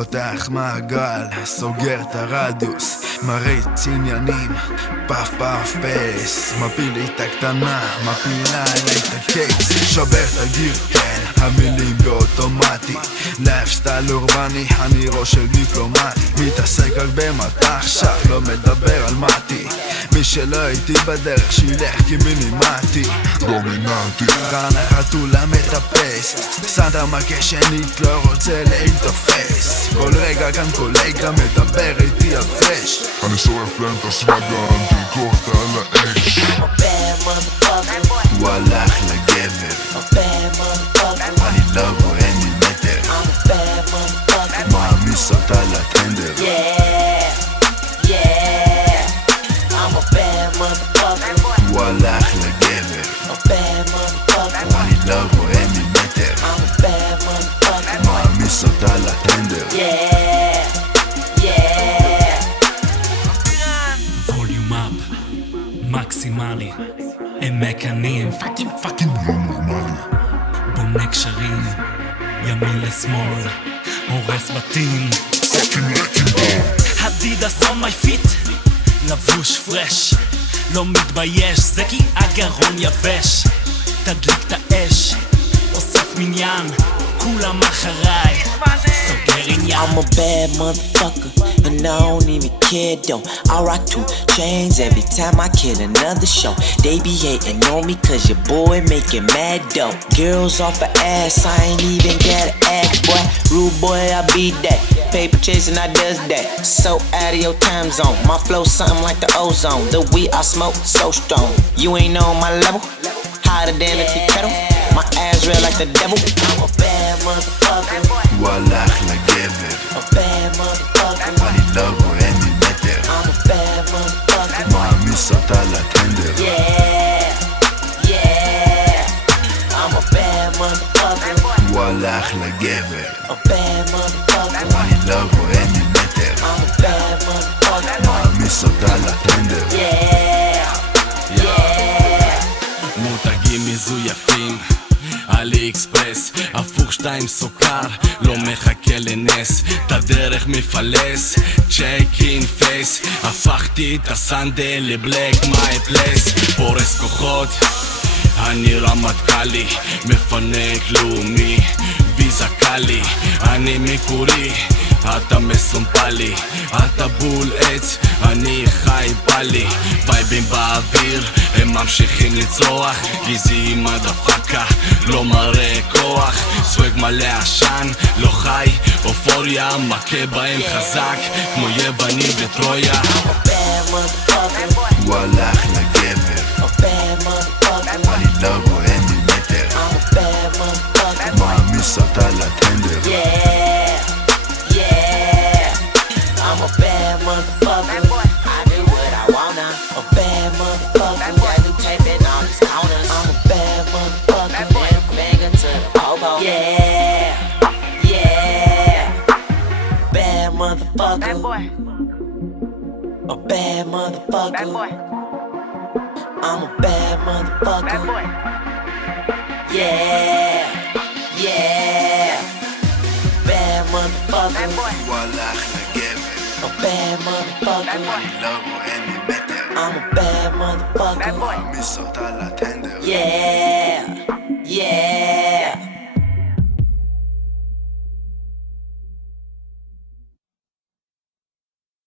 פותח מעגל, סוגר את הרדיוס, מריץ עניינים, פף פף פס, מפיל לי את הקטנה, מפילה אליי את הקייס, שובר את הגיר, כן, המילים באוטומטי, לייפסטייל אורבני, אני ראש של דיפלומט, מתעסק רק במטח שח, לא מדבר על מתי, מי שלא איתי בדרך שילך קיבינימטי, דומיננטי, כאן החתולה מטפס, סנטה מכה שנית לא רוצה להתאפס, כל רגע כאן קולגה מדבר איתי הפרש, אני שורף להם את הסוואגה, אני תרקוד על האש. הוא הלך לגבר, אני לא רואה מילימטר, מעמיס אותה לטנדר. הוא הלך לגבר, אני לא רואה מילימטר, מעמיס אותה לטנדר. ווליום אפ, מקסימלי, הם מקנים פאקינג לא נורמלי. בונה קשרים, ימין לשמאל, הורס בתים. פאקינג רקינג אדידס on my feet, לבוש פרש, לא מתבייש, זה כי הגרון יבש. תדליק את האש, אוסף מניין, כולם אחריי, סוגר עניין. I'm a bad motherfucker, and I don't even care though. I rock 2 chains every time I kill another show. They be hating on me cause your boy making mad dough. Girls off her ass, I ain't even gotta ask, boy. Rude boy, I beat that. Paper chasing, I does that. So out of your time zone. My flow something like the ozone. The weed I smoke so strong. You ain't on my level. Hotter than a tea kettle. My ass real like the devil. I'm a bad motherfucker. הוא הלך לגבר, Bad motherfucker. אני לא רואה מילימטר, I'm a bad motherfucker. מעמיס אותה לטנדר. I'm a bad motherfucker. הוא הלך לגבר, A bad motherfucker. אני לא רואה מילימטר, I'm a bad motherfucker. מעמיס אותה לטנדר. מותגים מזויפים, עלי אקספרס, הפוך 2 סוכר, לא מחכה לנס, את הדרך מפלס, צ'ק אין פייס, הפכתי את הסנדל לבלק מיי פלייס, פורס כוחות, אני רמטכ"לי, מפנק לאומי, ויזה קלי, אני מקורי, אתה מסומפלי, אתה בול עץ, אני חי בלי, וייבים באוויר, הם ממשיכים לצרוח, גזעי מדפקה, לא מראה כוח, סווג מלא עשן, לא חי, אופוריה, מכה בהם חזק, כמו יווני בטרויה. הוא הלך לגבר, אני לא רואה מילימטר, מעמיס אותה לטנדר. I'm a bad motherfucker. I do what I wanna. A bad motherfucker. I do taping on these counters. I'm a bad motherfucker. Middle finger to the popo. Bad motherfucker. A bad motherfucker. I'm a bad motherfucker. Bad motherfucker. הוא הלך לגבר, A bad motherfucker. אני לא רואה מילימטר, I'm a bad motherfucker. מעמיס אותה לטנדר.